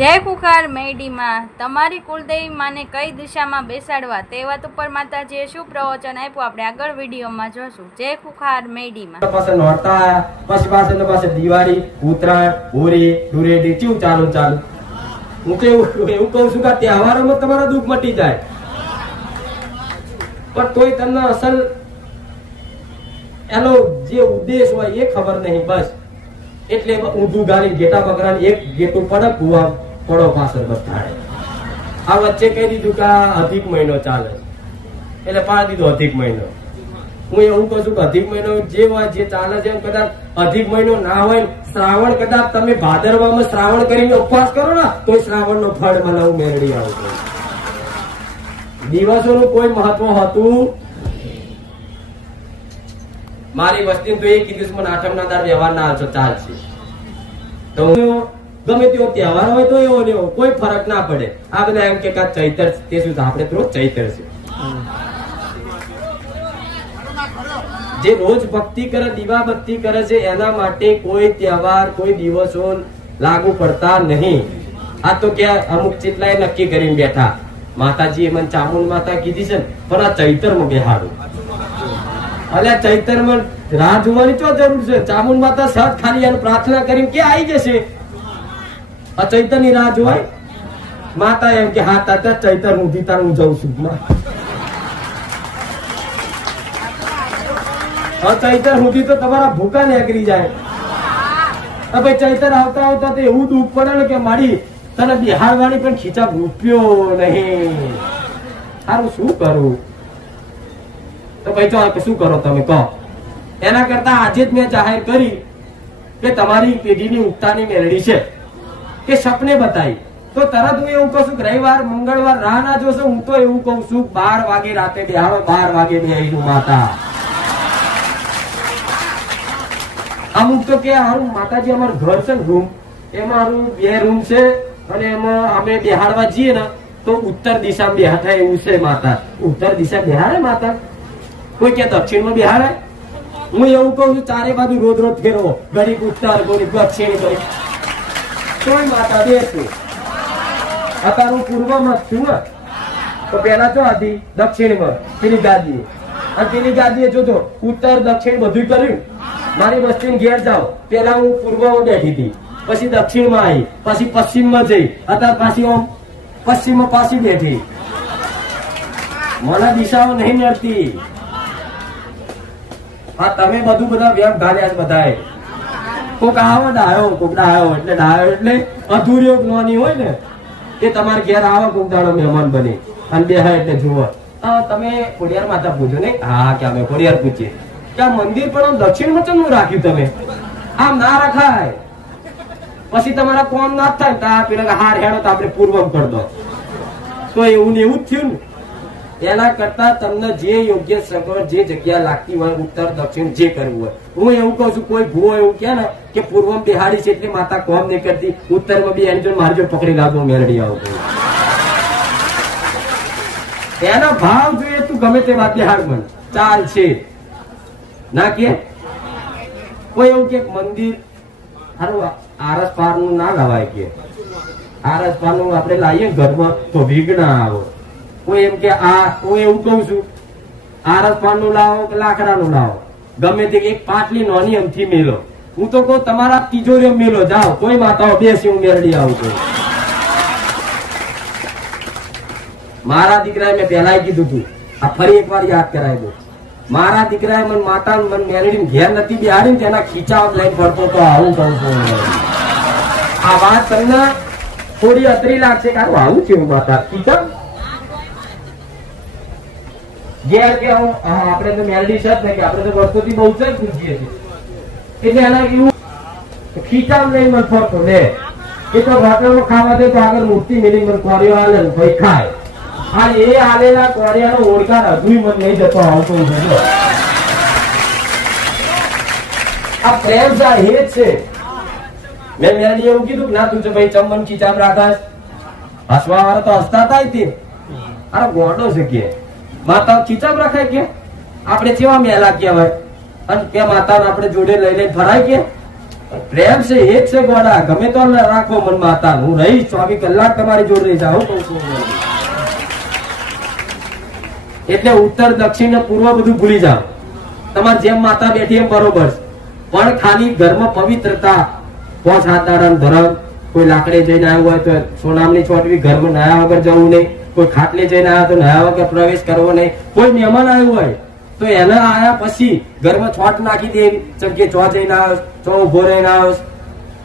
જય કુખાર મેડીમાં તમારી કુલદેવી માને કઈ દિશામાં બેસાડવા તે વાત ઉપર માતાજીએ શું પ્રવચન આપ્યું આપણે આગળ વિડીયોમાં જોશું. જય કુખાર મેડીમાં પાસે નોરતા પછી પાસે દિવાળી ઉત્તરાયણ હોળી ધૂળેટી ચેવું ચાલુ હું તો એવું કહું છું કે તહેવારોમાં તમારા દુઃખ મટી જાય પણ તોય તમને અસલ એનો જે ઉદ્દેશ હોય એ ખબર નહીં. બસ એટલે ઊંધું ગાલી ઘેટા બકરા એક ઘેટું પડે કુવા પડો પાછળ બધાડે. આ વચ્ચે કહી દીધું કે અધિક મહિનો ચાલે એટલે પાડી દીધો અધિક મહિનો. હું એવું કહું છું કે અધિક મહિનો જે હોય જે ચાલે છે કદાચ અધિક મહિનો ના હોય શ્રાવણ કદાચ તમે ભાદરવામાં શ્રાવણ કરીને ઉપવાસ કરો ને તો શ્રાવણ નો ફળ મનાવું મેળવી આવું. દિવસોનું કોઈ મહત્વ હતું. મારી વસ્તી તો એ કીધું મને આઠમ ના દાર વ્યવહાર ના આવશો ચાલશે તો ગમે તેવો તહેવાર હોય તો એવો લેવો કોઈ ફરક ના પડે. આ બધા એમ કે ચૈતર તે શું આપણે તો ચૈતર છે જે રોજ ભક્તિ કરે દીવાબત્તી કરે છે એના માટે કોઈ તહેવાર કોઈ દિવસો લાગુ પડતા નહીં. આ તો કે અમુક ચેટલાય નક્કી કરીને બેઠા માતાજી મને ચામુંડ માતા કીધી છે પણ આ ચૈતર માં બેહાડું. અલ્યા ચૈતર માં રાહ જોવાની શું જરૂર છે? ચામુંડ માતા સહજ ખાલી એનું પ્રાર્થના કરીને કે આવી જશે. આ ચૈતર ની રાહ જોવાય? માતા એમ કે હા તાતા ચૈતર હું દીતા હું જઉં છું. ચૈતર સુધી તો તમારા ભૂકા નીકળી જાય. ભાઈ ચૈતર આવતા આવતા તો એવું દુઃખ પડે ને કે મારી તને બિહારવાની પણ ખીચા રૂપિયો નહીં. સારું શું કરું? તો ભાઈ તો શું કરો તમે કહો? એના કરતા આજે જ મેં જાહેર કરી કે તમારી પેઢીની ઉગતાની મેળવી છે કે સપને બતાવી તો તરત હું એવું કહું છું કે રવિવાર મંગળવાર રાહ ના જોશો. હું તો એવું કહું છું 12 વાગે રાતે બેહાડો 12 વાગે બેહીનું માતા. અમુક તો કે હારું માતાજી અમારું ઘર છે ને રૂમ એમાં હારું 2 રૂમ છે અને એમાં અમે બેહાડવા જઈએ ને તો ઉત્તર દિશામાં બેહાડે એવું છે માતા. ઉત્તર દિશા બેહાડે માતા? કોઈ કે દક્ષિણ માં બેહાડે? હું એવું કઉ છું ચારે બાજુ રોજ ફેરવો ઘડીક ઉત્તર ઘડીક દક્ષિણ ઘડીક કોઈ માતા બેસું. અત્યારે હું પૂર્વમાં છું ને તો પેલા તો હતી દક્ષિણમાં પેલી ગાદીએ અને પેલી ગાદીએ જોજો ઉત્તર દક્ષિણ બધું કર્યું. મારી વસ્તી ઘેર જાઓ પેલા હું પૂર્વમાં બેઠી હતી પછી દક્ષિણમાં આવી પછી પશ્ચિમમાં જઈ અત્યારે પાછી આમ પશ્ચિમમાં પાછી બેઠી. મને દિશાઓ નહીં મળતી. હા તમે બધું બધા વ્યમ ઘાલ્યા બધાએ. કોક આવો ડાયો કોક ડાયો એટલે અધૂર્યો જ્ઞાની હોય ને એ તમારે ઘેર આવો કોક દાડો મહેમાન બની અને બેહાય એટલે જુઓ તમે ખોડિયાર માતા પૂછો ને? હા કે અમે ખોડિયાર પૂછીએ કે આ મંદિર પણ આમ દક્ષિણમાં ચમ રાખ્યું તમે? આમ ના રખાય. પછી તમારા કોમ ના થાય તો પેલા હાર હેડો તો આપણે પૂર્વમ કરી દો તો એવું ને એવું જ થયું ને. એના કરતા તમને જે યોગ્ય સગવડ જે જગ્યા લાગતી હોય ઉત્તર દક્ષિણ જે કરવું હોય. હું એવું કઉ છું કોઈ ભૂવો એવું કે ને કે પૂર્વમાં બેહાડી છે એટલે માતા કોમ નહીં કરતી ઉત્તરમાં બી એની મારી જો પકડી લાગો મેળવી આવું. એનો ભાવ જોઈએ તું ગમે તે વાત બેહાડ મને ચાલ છે ના કે કોઈ એવું કે મંદિર સારું આરસ પાર નું ના લવાય કે આરસ પાર નું આપણે લાવીએ ઘરમાં તો વિઘ્ન આવો. કોઈ એમ કે આ હું એવું કઉ છું આરસ પાન નું લાવો કે લાકડા નું લાવો ગમે તે એક પાટલી નોની અમથી મેલો. હું તો કહું તમારા તિજોરીઓ મેલો જાઓ કોઈ માતાઓ બેસી હું મેળવી આવું છું. મારા દીકરાએ મેં પહેલા કીધું તું આ ફરી એકવાર યાદ કરાવી દઉં. મારા દીકરાએ મને માતા મને મેળવી ઘેર નથી બિહાડી તેના ખીચાઓ લઈને ફરતો તો આવું કહું છું. આ વાત તમને થોડી અતરી લાગશે કે આવું છે માતા ખીચા ઘેર કે આપણે તો મેલડી છે ને કે આપણે તો વર્ષોથી બહુ જ પૂછીએ છીએ એટલે એના એવું ખીચામ લઈ મને ફરતો લે એ તો હોટલમાં ખાવા દે તો આગળ મૂર્તિ મેલી મને કોરિયો હાલે ને ભાઈ ખાય. હા એ હાલેલા કોરિયાનો ઓળખાણ હજુ મને નહીં જતો આવતો. આ પ્રેમ જા હે છે. મેં મેલડી એવું કીધું ના તું ભાઈ ચમન ખીચામ રાખાશ હસવા વાળા તો હસતા હતા તે અરે ગોડો છે કે માતા ખીચામ રખાય કે આપણે કેવા મેલા કહેવાય અને કે માતાને આપણે જોડે લઈ લઈને ફરાય કે પ્રેમ છે એ જ છે ગોડા. ગમે તો રાખો મન માતા, હું રહીશ 24 કલાક તમારી જોડે રહીશ. આવું કહું છું. એટલે ઉત્તર દક્ષિણ ને પૂર્વ બધું ભૂલી જાઓ. તમારે જેમ માતા બેઠી એમ બરોબર છે, પણ ખાલી ઘરમાં પવિત્રતા, 5 હાથ દાડાનો ધર્મ. કોઈ લાકડે જઈને આવ્યું હોય તો સોનામની છોડવી, ઘરમાં નયા વગર જવું નહીં. કોઈ ખાટલે જઈને આવ્યા તો નયા વગર પ્રવેશ કરવો નહીં. કોઈ મહેમાન આવ્યું હોય તો એના આયા પછી ઘરમાં છોટ નાખી દેવી. જેમ કે ચો જઈને આવો, ચો ઉભો રહીને આવો,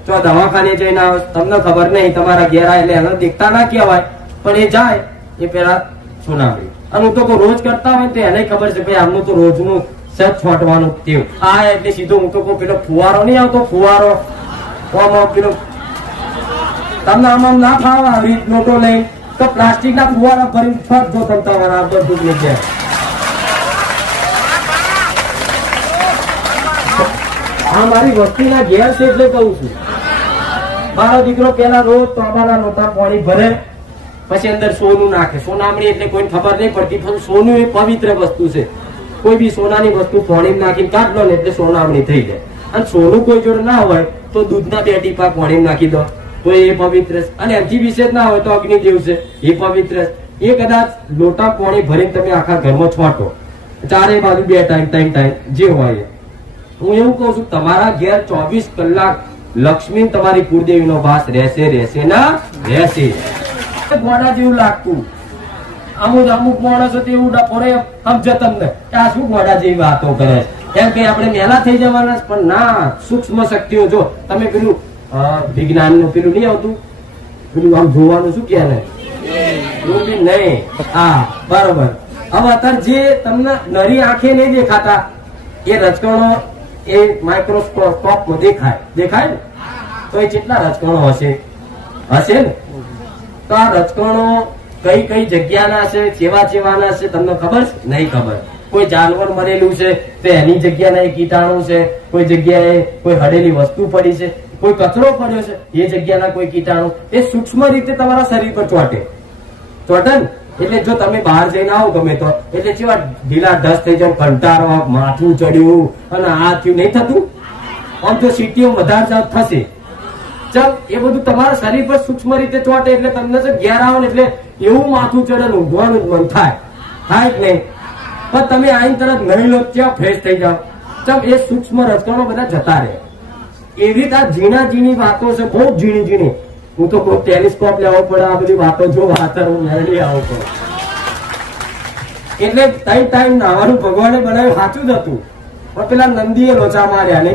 ચો દવાખાને જઈને આવો, તમને ખબર નહીં, તમારા ઘેર આવે એટલે એને દેખતા ના કહેવાય, પણ એ જાય એ પેલા સોનામણી. અને હું તો કોઈ રોજ કરતા હોય તો એને ખબર છે ભાઈ આમનું તો રોજનું સજ છોટવાનું તેવું. આ એટલે સીધો હું તો કોઈ પેલો ફુવારો નહીં આવતો, ફુવારો પેલો તમને આમ ના ફાવે આવી નોટો લઈ તો પ્લાસ્ટિક ના ફુવારા ભરીને છોટ જો તમારા બધું જ છે. આ મારી વસ્તીના ઘેર છે એટલે કહું છું. મારો દીકરો પેલા રોજ તોબાના નોટા પાણી ભરે, પછી અંદર સોનું નાખે. સોનામણી એટલે કોઈને ખબર નહીં પડતી, પણ સોનું એ પવિત્ર વસ્તુ છે. કોઈ બી સોનાની વસ્તુ પાણી નાખીને કાઢ લો ને એટલે સોનામણી થઈ જાય. અને સોનું કોઈ જોડે ના હોય તો દૂધના 2 ટીપા પાણી નાખી દો તો એ પવિત્ર છે. અને એમથી વિશેષ ના હોય તો અગ્નિદેવ છે એ પવિત્ર છે. એ કદાચ લોટા પાણી ભરીને તમે આખા ઘરમાં છોટો, 4 બાજુ 2 ટાઈમ 3 ટાઈમ જે હોય. હું એવું કઉ છું તમારા ઘેર 24 કલાક લક્ષ્મી તમારી કુળદેવીનો વાસ રહેશે ના રહેશે. ગોડા જેવું લાગતું અમુક માણસો તેવું ડફોરે સમજે તમને કે આ શું ગોડા જેવી વાતો કરે છે, એમ કે આપણે મેલા થઈ જવાના. પણ ના, સૂક્ષ્મ શક્તિઓ જો તમે પેલું વિજ્ઞાન નું પેલું નહીં આવતું, પેલું આમ જોવાનું શું કે નહીં. હા બરોબર. હવે અત્યારે જે તમને નરી આંખે નહીં દેખાતા એ રજકણો એ માઇક્રોસ્કોપ દેખાય ને, તો એ કેટલા રજકણો હશે ને. તો આ રજકણો કઈ જગ્યાના છે, ચેવાના છે, તમને ખબર છે? નહીં ખબર. કોઈ જાનવર મરેલું છે તો એની જગ્યાના એ કીટાણુ છે, કોઈ જગ્યાએ કોઈ હડેલી વસ્તુ પડી છે, કોઈ કચરો પડ્યો છે એ જગ્યાના કોઈ કીટાણુ, એ સૂક્ષ્મ રીતે તમારા શરીર પર ચોટે ને. એટલે જો તમે બહાર જઈને આવો ગમે તો એટલે કેવા ઢીલા ઢસ થઈ જાય, કંટાળો, માથું ચડ્યું અને આ થયું, નહીં થતું? આમ તો સિટીઓ વધારે થશે. ચાલ એ બધું તમારા શરીર પર સૂક્ષ્મ રીતે ચોટે એટલે તમને ઘેર આવો ને એટલે એવું માથું ચડે ને ઊંઘવાનું જ મન થાય જ નહીં. પણ તમે આઈને તરત નહીં લો ત્યાં ફ્રેશ થઈ જાઓ. ચાલ એ સૂક્ષ્મ રજકણો બધા જતા રહે. એવી રીતે આ ઝીણી વાતો છે, બહુ ઝીણી. હું તો કોઈ ટેલિસ્કોપ લેવો પડે આ બધી વાતો જો વાતર હું મેળવી આવું છું. એટલે ટાઈમ નાવાનું ભગવાને બનાવ્યું સાચું જ હતું, પણ પેલા નંદીએ લોચા માર્યા ને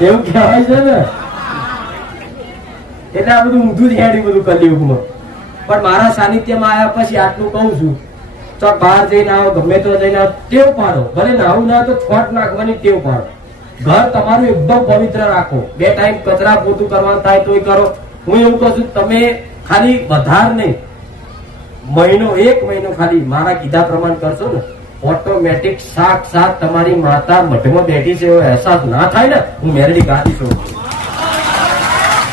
એવું કહેવાય છે ને. એટલે આ બધું ઊંધું જ હેડ્યું બધું કલિયુગમાં. પણ મારા સાનિધ્યમાં આવ્યા પછી આટલું કહું છું, ચોક બહાર જઈને આવો, ગમે તો જઈને આવો, ટેવ પાડો. ભલે નાવું ના તો છોટ નાખવાની ટેવ પાડો. ઘર તમારું એકદમ પવિત્ર રાખો. 2 ટાઈમ કચરા પોતું કરવાનું થાય તોય કરો. હું એવું કહું છું તમે ખાલી વધાર નહીં, 1 મહિનો ખાલી મારા કીધા પ્રમાણે કરશો ને, ઓટોમેટિક સાક્ષાત તમારી માતા મઠમાં બેઠી છે એવો અહેસાસ ના થાય ને. હું મેરડી ગાદી છું.